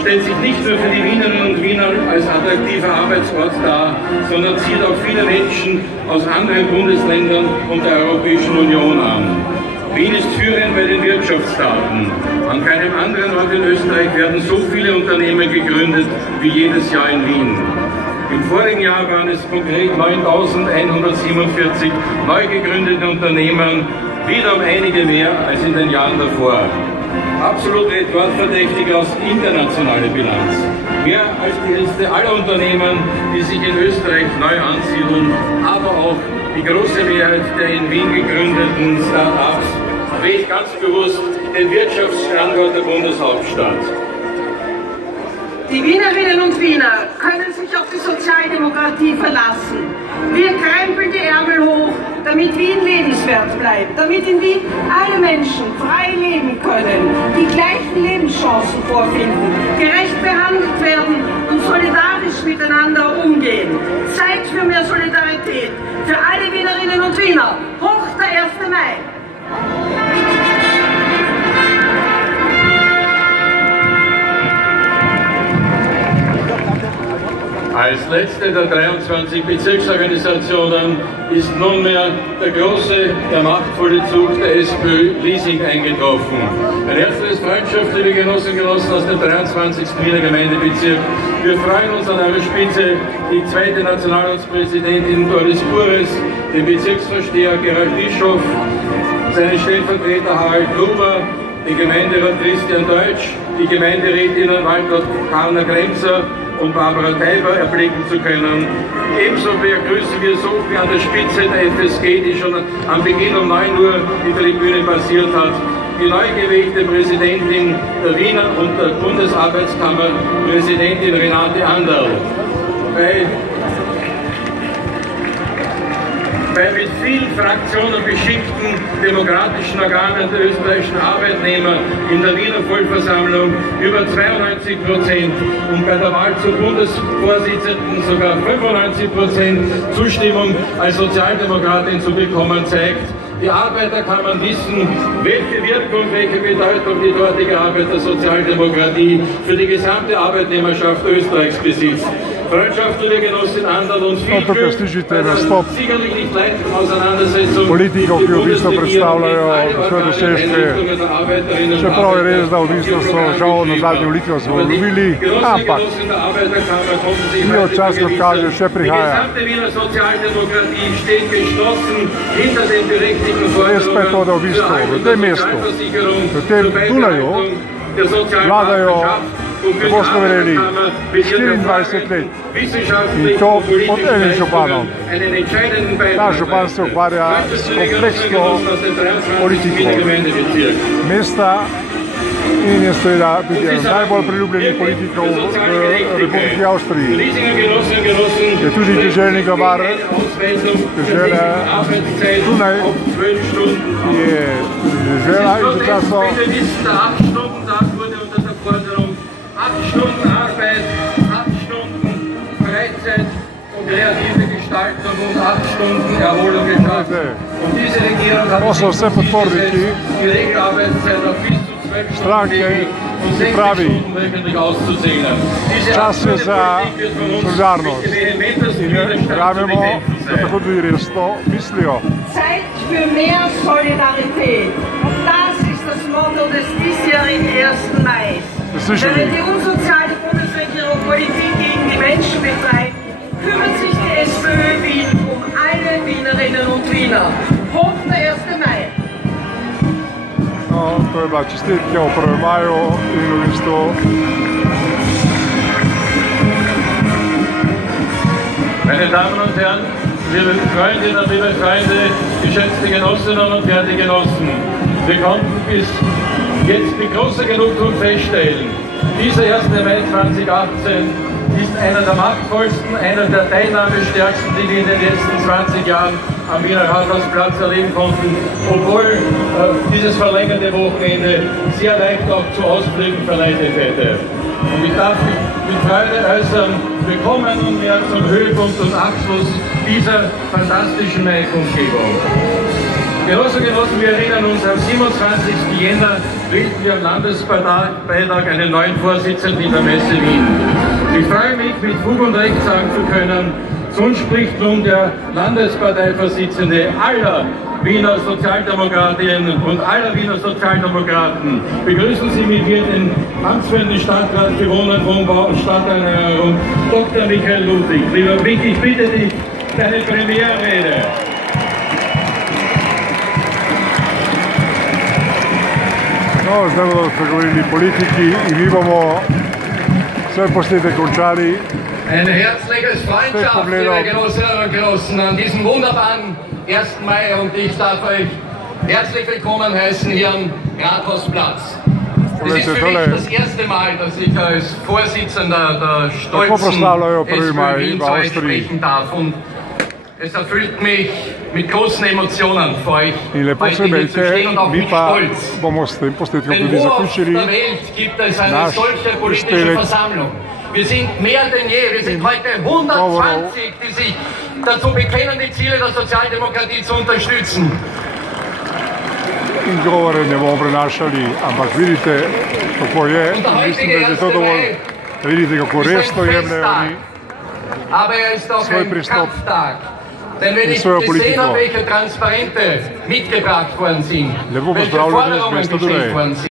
stellt sich nicht nur für die Wienerinnen und Wiener als attraktiver Arbeitsort dar, sondern zieht auch viele Menschen aus anderen Bundesländern und der Europäischen Union an. Wien ist führend bei den Wirtschaftsdaten. An keinem anderen Ort in Österreich werden so viele Unternehmen gegründet wie jedes Jahr in Wien. Im vorigen Jahr waren es konkret 9.147 neu gegründete Unternehmen, wieder um einige mehr als in den Jahren davor. Absolut rekordverdächtig aus internationaler Bilanz. Mehr als die Hälfte aller Unternehmen, die sich in Österreich neu ansiedeln, aber auch die große Mehrheit der in Wien gegründeten Start-ups wählt ganz bewusst den Wirtschaftsstandort der Bundeshauptstadt. Die Wienerinnen und Wiener können sich auf die Sozialdemokratie verlassen. Wir krempeln die Ärmel hoch, damit Wien lebenswert bleibt, damit in Wien alle Menschen frei leben können, die gleichen Lebenschancen vorfinden, gerecht behandelt werden und solidarisch miteinander umgehen. Zeit für mehr Solidarität, für alle Wienerinnen und Wiener. Hoch der 1. Mai! Als letzte der 23 Bezirksorganisationen ist nunmehr der große, der machtvolle Zug der SPÖ Liesing eingetroffen. Ein herzliches Freundschaft, liebe Genossinnen und Genossen aus dem 23. Wiener Gemeindebezirk. Wir freuen uns an eurer Spitze die zweite Nationalratspräsidentin Doris Bures, den Bezirksvorsteher Gerald Bischof, seinen Stellvertreter Harald Gruber, den Gemeinderat Christian Deutsch, die Gemeinderätinnen Waltraud Karner-Kremser und Barbara Teiber erblicken zu können. Ebenso begrüßen wir so wie an der Spitze der FSG, die schon am Beginn um 9 Uhr die Tribüne passiert hat, die neu gewählte Präsidentin der Wiener und der Bundesarbeitskammer, Präsidentin Renate Anderl. Bei mit vielen Fraktionen beschickten demokratischen Organen der österreichischen Arbeitnehmer in der Wiener Vollversammlung über 92% und bei der Wahl zur Bundesvorsitzenden sogar 95% Zustimmung als Sozialdemokratin zu bekommen zeigt, die Arbeiterkammern wissen, welche Wirkung, welche Bedeutung die dortige Arbeit der Sozialdemokratie für die gesamte Arbeitnehmerschaft Österreichs besitzt. Freundschaft, liebe Genossinnen Anderl und viel Glück bei der sicherlich nicht leichten Auseinandersetzung. Politikov, ki v bistvu predstavljajo svoje dosežke, čeprav je res, da v bistvu so žal na zadnji volitvah izgubili, ampak njihov čas, kot kaže, še prihaja. Res pa je to, da v bistvu v tem mestu, v tem Dunaju, vladajo, kako smo verjeli, 24 let. In to pod enim županom. Ta župan se ukvarja s kompleksno politiko mesta in je seveda eden najbolj priljubljenih politikov v Republiki Avstriji. Je tudi deželni glavar dežele Dunaj, ki je dežela in za časom 8 Stunden Arbeit, 8 Stunden Freizeit und kreative Gestaltung und 8 Stunden Erholung geschafft. Und diese Regierung hat die Regelarbeitszeit auf bis zu 12 Stunden täglich und 60 Stunden wöchentlich auszudehnen. Diese Politik wird von uns mit vehementestem Widerstand zu bekämpfen sein. Zeit für mehr Solidarität. Und das ist das Motto des diesjährigen 1. Mai. Während die unsoziale Bundesregierung Politik gegen die Menschen betreibt, kümmert sich die SPÖ Wien um alle Wienerinnen und Wiener. Hoch der 1. Mai! No, to je bila čestitka o 1. maju in v bistvu Meine Damen und Herren, liebe Freundinnen, liebe Freunde, geschätzte Genossinnen und werte Genossen, wir konnten bis jetzt mit großer Genugtuung feststellen, dieser 1. Mai 2018 ist einer der machtvollsten, einer der teilnahmestärksten, die wir in den letzten 20 Jahren am Wiener Rathausplatz erleben konnten, obwohl dieses verlängerte Wochenende sehr leicht auch zu Ausflügen verleitet hätte. Und ich darf mich mit Freude äußern, wir kommen nunmehr zum Höhepunkt und Abschluss dieser fantastischen Mai-Kundgebung. Genossinnen und Genossen, wir erinnern uns am 27. Jänner wählten wir am Landesparteitag einen neuen Vorsitzenden in der Messe Wien. Ich freue mich, mit Fug und Recht sagen zu können, so spricht nun der Landesparteivorsitzende aller Wiener Sozialdemokratinnen und aller Wiener Sozialdemokraten. Begrüßen Sie mit mir den amtsführenden Stadtrat für Wohnen, Wohnbau und Stadterneuerung, Dr. Michael Ludwig. Lieber Mick, ich bitte dich, deine Premierrede. No, zdaj bodo spregovorili politiki in mi bomo vse posnete končali. Ein herzliches Freundschaft, liebe Genossinnen und Genossen, an diesem wunderbaren 1. Mai, und ich darf euch herzlich willkommen heißen hier am Rathausplatz. Es ist für mich das erste Mal, dass ich als Vorsitzender der stolzen SPÖ Wien zu euch sprechen darf, und es erfüllt mich mit großen Emotionen, vor euch heute hier zu stehen und auch mit Stolz. Denn wo auf der Welt gibt es eine solche politische Versammlung? Wir sind mehr denn je, wir sind heute 120, die sich dazu bekennen, die Ziele der Sozialdemokratie zu unterstützen. In govore ne bomo prenašali, ampak vidite, kako je. Mislim, da je to dovolj. Vidite, kako resno jemljejo oni svoj pristop in svojo politiko. Lepo pozdravljeni z mesta Dunaj.